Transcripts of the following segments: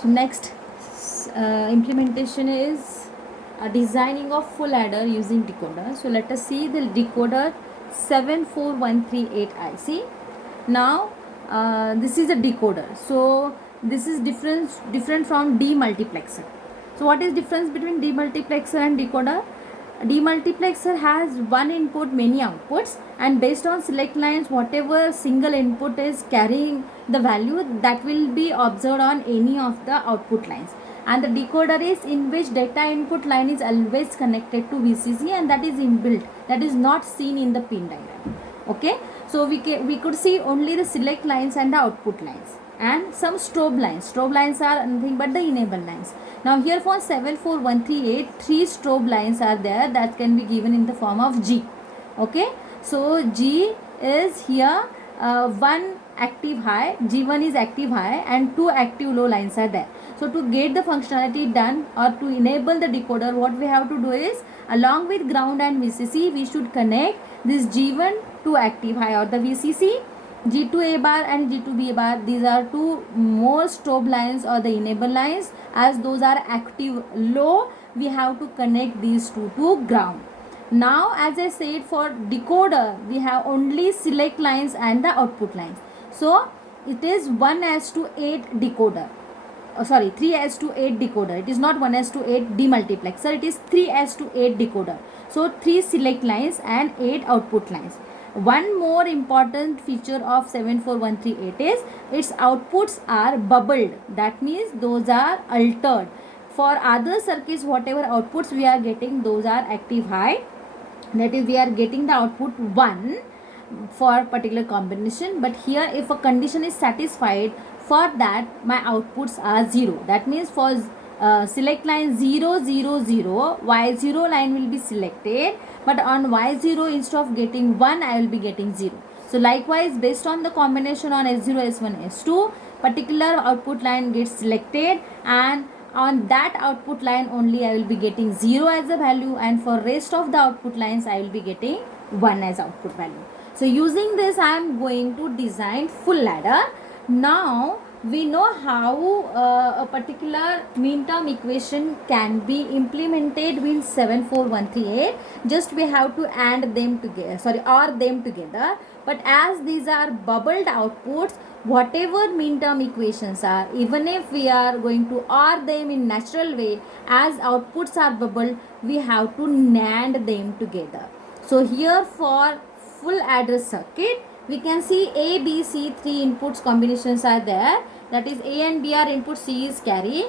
So next implementation is designing of full adder using decoder. So let us see the decoder 74138 IC. Now this is a decoder. So this is different from demultiplexer. So what is difference between demultiplexer and decoder? Demultiplexer has one input, many outputs, and based on select lines, whatever single input is carrying the value, that will be observed on any of the output lines. And the decoder is in which data input line is always connected to VCC, and that is inbuilt, that is not seen in the pin diagram. Okay, so we could see only the select lines and the output lines, and some strobe lines. Strobe lines are nothing but the enable lines. Now here for 74138, 3 strobe lines are there that can be given in the form of G. Okay, so G is here one active high, G1 is active high, and 2 active low lines are there. So to get the functionality done or to enable the decoder, what we have to do is, along with ground and VCC, we should connect this G1 to active high or the VCC, G2A bar and G2B bar. These are two more strobe lines or the enable lines. As those are active low, we have to connect these two to ground. Now as I said, for decoder we have only select lines and the output lines. So it is 1:8 decoder. Sorry, 3:8 decoder. It is not 1:8 demultiplexer. It is 3:8 decoder. So 3 select lines and 8 output lines. One more important feature of 74138 is its outputs are bubbled. That means those are altered. For other circuits, whatever outputs we are getting, those are active high. That is, we are getting the output 1 for particular combination. But here, if a condition is satisfied, for that my outputs are 0. That means for select line 0 0 0, Y0 line will be selected, but on Y0 instead of getting 1, I will be getting 0. So likewise, based on the combination on S0 S1 S2, particular output line gets selected, and on that output line only I will be getting 0 as a value, and for rest of the output lines I will be getting 1 as output value. So using this I am going to design full ladder. Now we know how a particular mean term equation can be implemented with 74138. Just we have to AND them together, OR them together. But as these are bubbled outputs, whatever mean term equations are, even if we are going to OR them in natural way, as outputs are bubbled, we have to NAND them together. So here for full adder circuit, we can see A, B, C, 3 inputs combinations are there. That is, A and B are input, C is carry.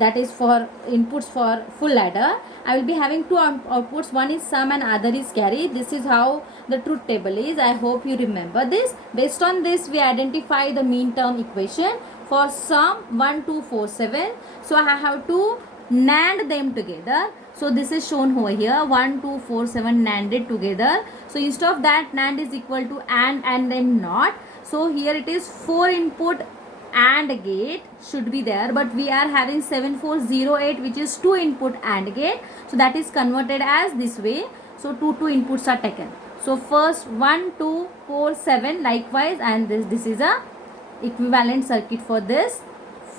That is for inputs for full adder. I will be having 2 outputs. One is sum and other is carry. This is how the truth table is. I hope you remember this. Based on this, we identify the mean term equation. For sum 1, 2, 4, 7. So I have to NAND them together. So this is shown over here, 1, 2, 4, 7 NANDed together. So instead of that, NAND is equal to and then NOT. So here it is 4 input AND gate should be there, but we are having 7408, which is 2 input AND gate. So that is converted as this way. So two inputs are taken. So first 1, 2, 4, 7 likewise, and this is a equivalent circuit for this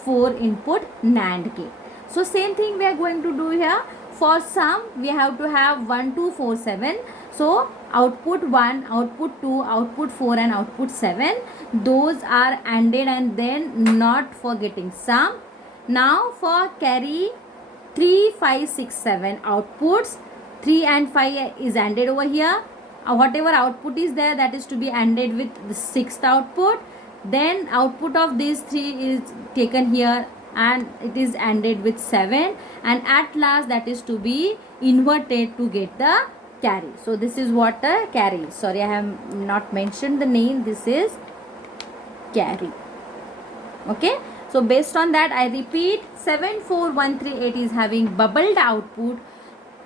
4 input NAND gate. So same thing we are going to do here. For sum, we have to have 1, 2, 4, 7. So output 1, output 2, output 4 and output 7. Those are ANDed and then not forgetting sum. Now for carry, 3, 5, 6, 7 outputs. 3 and 5 is ANDed over here. Whatever output is there, that is to be ANDed with the 6th output. Then output of these 3 is taken here and it is ANDed with 7, and at last that is to be inverted to get the carry. So this is what the carry is. Sorry, I have not mentioned the name. This is carry. Okay, so based on that, I repeat, 74138 is having bubbled output.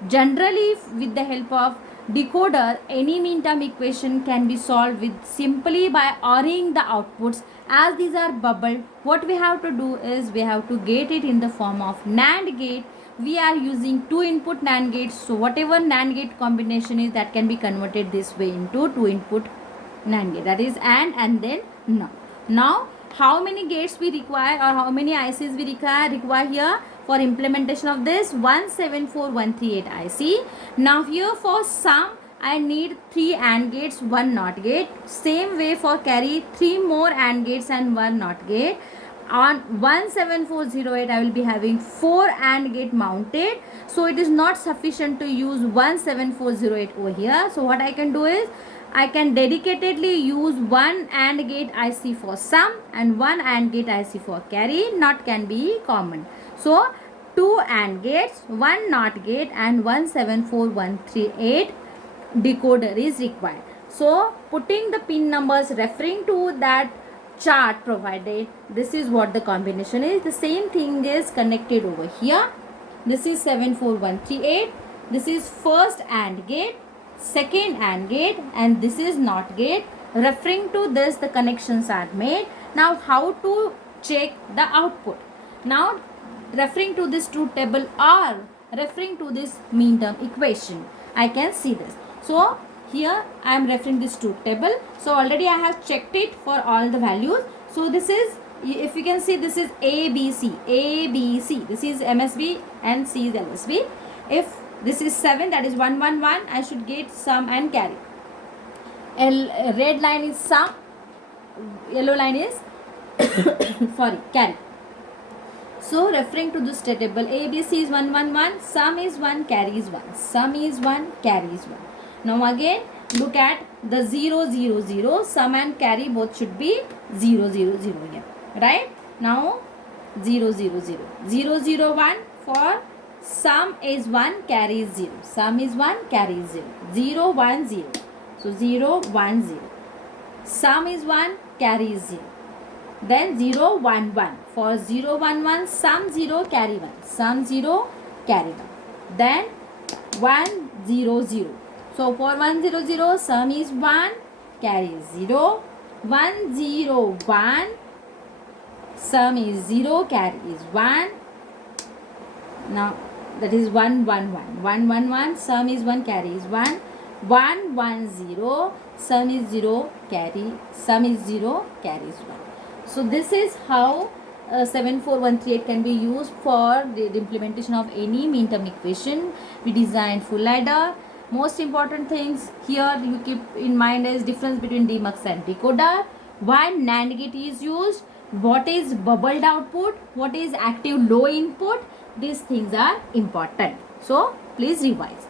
Generally, with the help of decoder, any mean term equation can be solved with simply by ORing the outputs. As these are bubbled, what we have to do is we have to get it in the form of NAND gate. We are using 2 input NAND gates, so whatever NAND gate combination is, that can be converted this way into 2 input NAND gate, that is AND and then NOT. Now how many gates we require or how many ICs we require here for implementation of this 174138 IC. Now here for sum I need 3 AND gates, 1 NOT gate. Same way for carry, 3 more AND gates and 1 NOT gate. On 17408 I will be having 4 AND gate mounted. So it is not sufficient to use 17408 over here. So what I can do is I can dedicatedly use 1 AND gate IC for sum and 1 AND gate IC for carry. NOT can be common. So 2 AND gates, 1 NOT gate and 174138 decoder is required. So putting the pin numbers referring to that chart provided, this is what the combination is. The same thing is connected over here. This is 74138. This is first AND gate, second AND gate, and this is NOT gate. Referring to this, the connections are made. Now how to check the output? Now referring to this truth table or referring to this mean term equation, I can see this. So here I am referring this truth table. So already I have checked it for all the values. So this is, if you can see, this is ABC, ABC. This is MSB and C is LSB. If this is 7, that is 111, I should get sum and carry. Red line is sum, yellow line is sorry, carry. So referring to this table, ABC is 111, sum is 1, carry is 1. Sum is 1, carry is 1. Now again look at the 0 0 0, sum and carry both should be 0 0 0 here, right? Now 0 0 0, 0 0 1 for sum is 1, carry is 0. Sum is 1, carry is 0. 0 1 0. So 0 1 0. Sum is 1, carry is 0. Then 0 1 1. For 0 1 1, sum 0, carry 1. Sum 0, carry 1. Then 1 0 0. So for 1 0 0, sum is 1, carry is 0. 1 0 1, sum is 0, carry is 1. Now that is 1 1 1. 1 1 1, sum is 1, carry is 1. 1 1 0, sum is 0, sum is 0, carry is 1. So this is how 74138 can be used for the implementation of any mean term equation. We designed full adder. Most important things here you keep in mind is difference between demux and decoder. Why NAND gate is used? What is bubbled output? What is active low input? These things are important. So please revise.